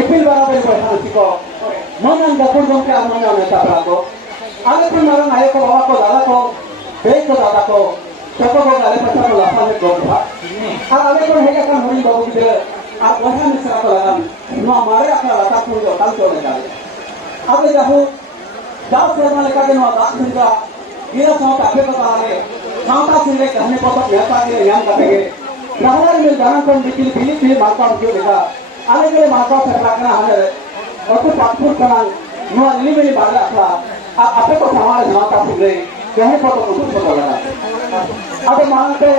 ipil barabe berhan siko manan dapur gomke amana neta brago ale pun marang ayo ko bawa ko dada ko be ko dada ko choco ko ale pachar ko lapan he gomba ale ko hega kan horin babu gide आप वहाँ में सरा लगा ना हमारे अपना लता फूल जो कल चले जाए अब जाओ जाओ से हमारे का के ना दास सिंगा ये ना साथ आगे बता रहे साथ सिंगे कहने को तो मेहता के यान करेंगे रहने में जाना तो बिल्कुल बिल्कुल मार्का क्यों देखा आने के मार्का से रखना हमें और कुछ पासपोर्ट करना नो अली में बारे अपना आपे को हमारे जमाता सिंगे कहने को तो कुछ पता लगा अब मान के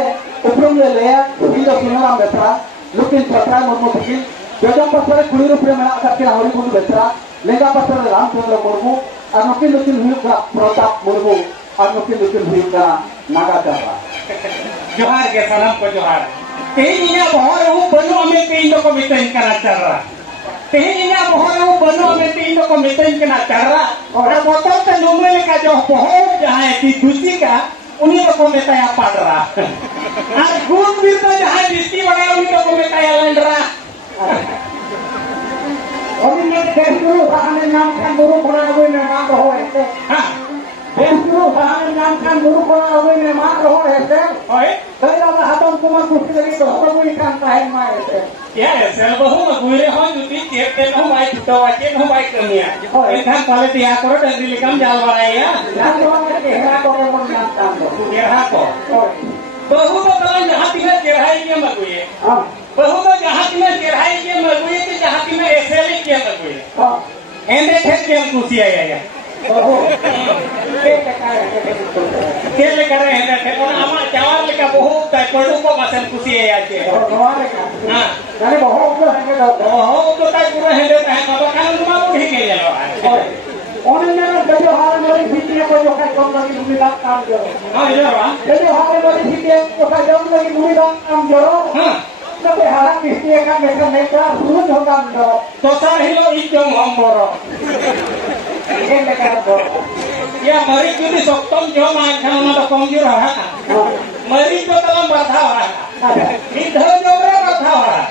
ऊपर में ले ये जो सुनना बेटा Lukin Patra Murmu Bukit, Jajang Pasar Kuliru Prema Akakir Hari Murmu Betra, Lega Pasar Ramchandra Murmu, and Lukin Hyuka Pratap Murmu, and Lukin Hyuka Nagatara. Johar ke salam ko Johar. Tehniya bahar hu banu ame teindo ko mitain kana charra. Tehniya bahar hu banu ame teindo ko mitain kana charra. Aur botol te numre ka jo bahar jahan ki dusi ka उन्हीं लोगों को बताया पढ़ रहा आज गुण भी तो जहाँ जिसकी बड़ा उन्हीं लोगों को बताया लड़ रहा और इन्हें देशुरु भाने नाम का गुरु बना हुए निर्माण हो ऐसे हाँ देशुरु भाने नाम का गुरु बना हुए निर्माण हो ऐसे ओए कई बार हाथों को मत कुछ लगी तो सब वही काम का है मार ऐसे यार ऐसे बहु मगुरे हो जुटी चेपते न हो भाई तो वाचे न हो भाई कमिया एक हम पहले दिया करो डंडी लिखम जाल बनाया जाल बना के हेरा को के मन नाम काम को हेरा को बहु तो कल जहाँ तिने चढ़ाई के मगुए बहु तो जहाँ तिने चढ़ाई के मगुए के जहाँ तिने ऐसे के मगुए एंडे ठेक के कुछ आया बहु के ले करे एंडे ठेक और आमा चावल लेका बहु ताई पड़ू को मसन कुछ आया के हां अरे बहु तो ताई पूरा हेंडे है बाबा खान तुम उठी के ले लो ओने जो हाल में भिटिया को जो का कम लगी भूमिका काम करो हां ये बा जो हाल में भिटिया को का जो लगी भूमिका काम करो हां तो हारा भिटिया का मेरा नेता सुन हो काम करो तो सर हिलो इजम हम बोरो ये लेकर बोरो या मरी जुदी सप्तम जो मान खाना तो कम जो रहा मरी तो तलम बाधा रहा इधर जो रे बाधा रहा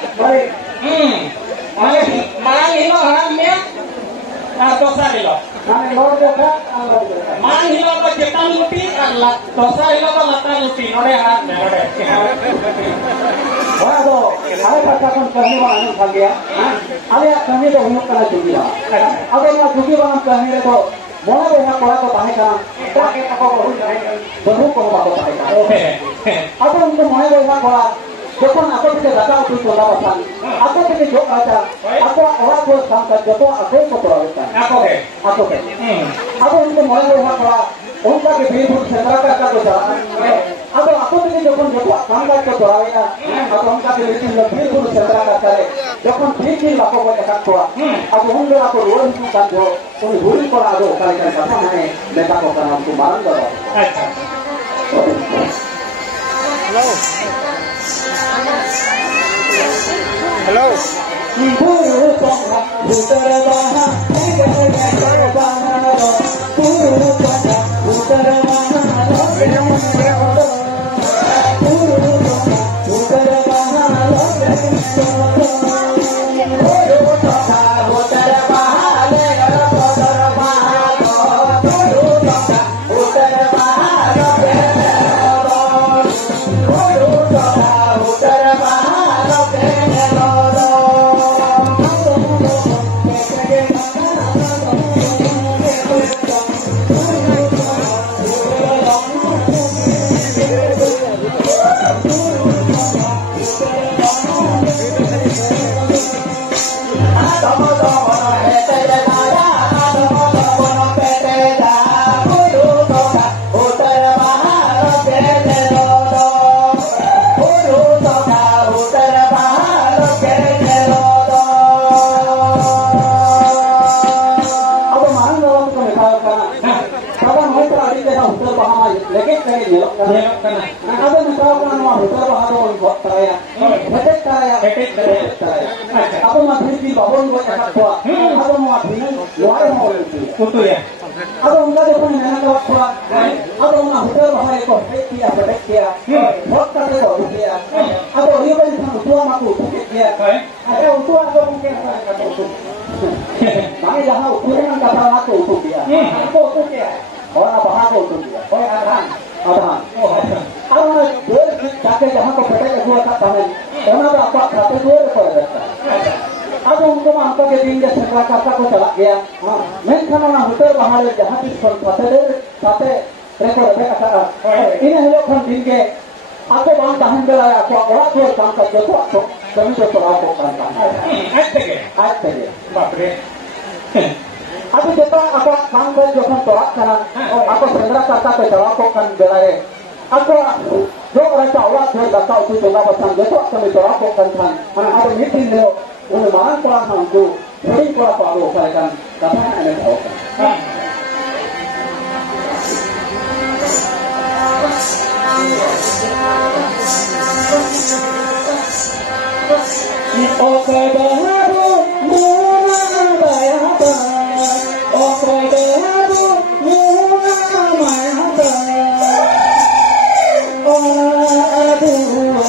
माने मारा हिलो हराम में dosa hilo. Man hilo to cetan luti, dosa hilo to lata luti. Nore harat nore. Waduh, ada pasakan kami mana sahaja. Ada kami tu huyuk kena juga. Ada yang juga mana kami tu. Mana banyak orang tu pakai kan. Pakai apa baru baru kau bawa pakai kan. Ada untuk mana banyak orang. Jepun aku tidak datang untuk jualan pasang. Aku tidak jual aja. Aku orang tu sampai jepun aku itu perawatan. Aku ke. Aku untuk mulai orang orang. Orang ke beli pun sentra kerja tu jalan. Aku tidak jepun jepun sampai ke perawatan. Aku orang ke beli pun sentra kerja. Jepun beli aku boleh dekat tua. Aku hundur aku luar itu kan jo. Kau buri kau ada kali-kali apa mana? Mereka kau kan aku malam tu. Hello. Hello. Iya. Ada utuh atau mungkin kata utuh. Kami jangan utuh dengan kata aku utuh dia. Aku utuh dia. Orang apa aku utuh dia. Oh adahan. Orang dua jaga jangan kau percaya dua kata ni. Orang apa kata dua percaya. Aku untuk angka ke tinggi sekolah kata aku celak dia. Mereka orang hotel bahar jahat di sekolah kata rekor kata. Ini helok kan tinggi. Aku bang tahan belaya aku orang tu tangkap jatuh aku kami tu aku tangkap. Ada. Bapak. Aku jatuh aku tangkap jatuh torak karena aku sendiri kata aku jawab kan belaya. Aku जो orang awak tu kata aku tu nak pasang jatuh kami torak kan kan. Mana ada meeting leo, orang mana orang hantu, sering orang paru saya kan kata ada tahu. Oke baharu muna bayata, oke baharu muna bayata, aduh kami dapat terhalang mata. Oke baharu muna bayata, oke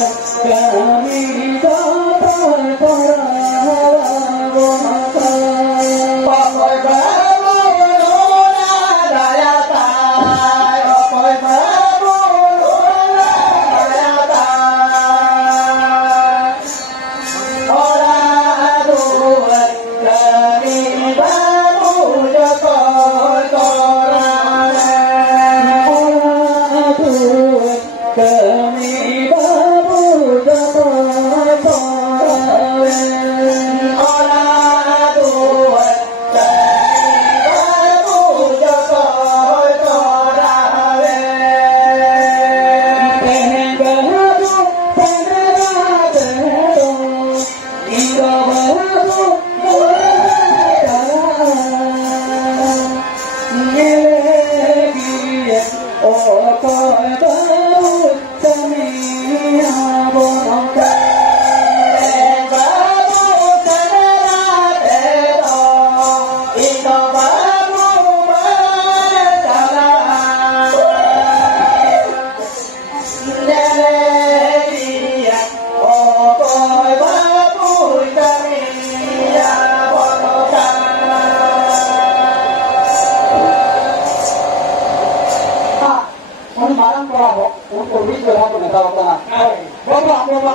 baharu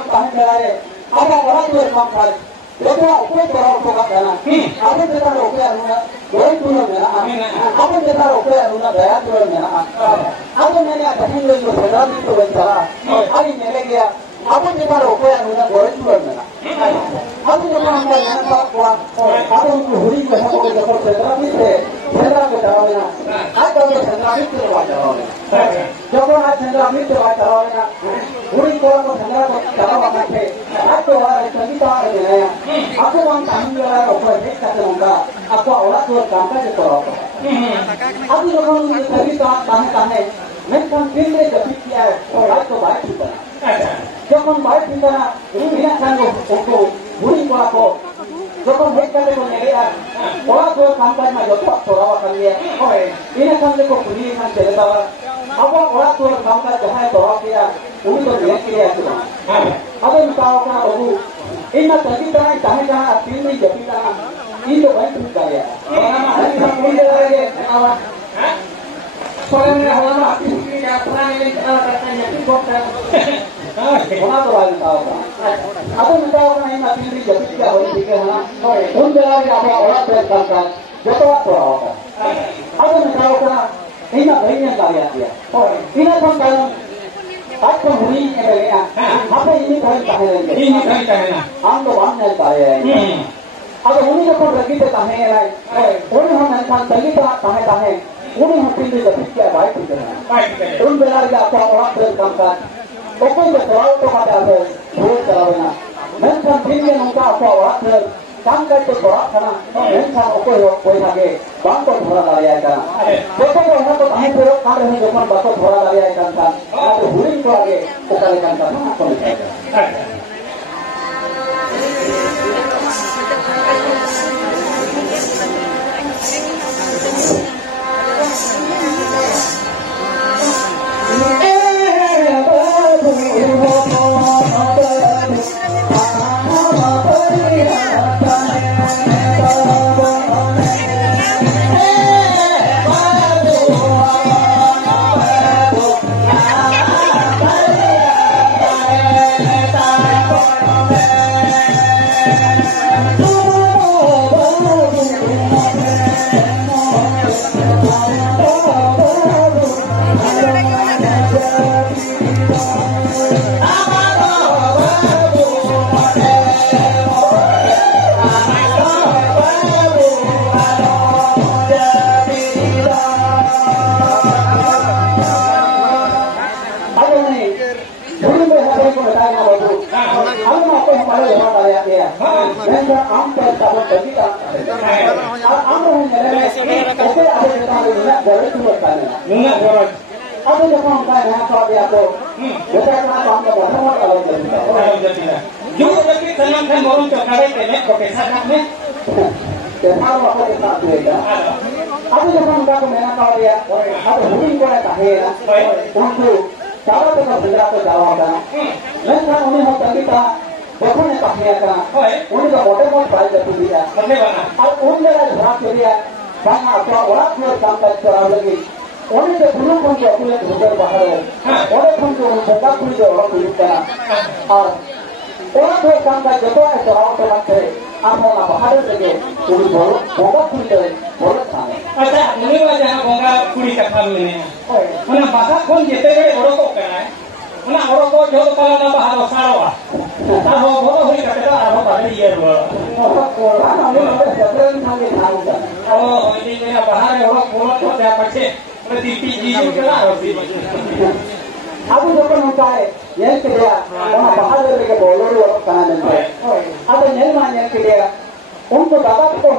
muna bayata. ada yang ada ya ya. Mereka ambil tabung bagi kan. Ambil mereka oke ada yang tahu ni nak boleh tu kan. Nuna boros. Ada yang kamu kan yang kalau dia tu. Kita kan kamu kan boleh kalau jadi. Juga lagi senang kan boros tu kadai kenek kok kesana ni. Kalau apa kita tu ya. Ada yang kamu kan mereka kalau dia ada hubungan kau tak hera. Untuk cara tu kan benda tu jawab kan. Mereka unih mau kita bukan yang pakai kan. Unih dah model mau try jadi dia. Al unih dah berat dia. Banyak apa orang tu sampai cerah lagi. Unih dah dulu pun dia punya tujuan bahar. Orang pun tu bukan punya orang punya kan. Orang tu sampai jatuh cerah tu nanti. Apa nak bahar lagi. Unih boleh bukan punya boleh sana. अच्छा उन्हीं वजह बोंगा कुड़ी कथा में उन्हें भाषा कौन जितने बड़े औरों को करना है उन्हें औरों को जो तो पाला ना बाहर सारा हुआ तार हो बहुत हुई कटेगा आर हो बाहर ये हुआ ओ ये मेरा बाहर है औरों बोलो तो क्या पक्षे उन्हें दीपी जीजू के लाओ दी अब जो अपन होता है ये के लिए उन्हें बाहर लेके बोलो रो करना है अब नहीं मानने के लिए उनको दादा को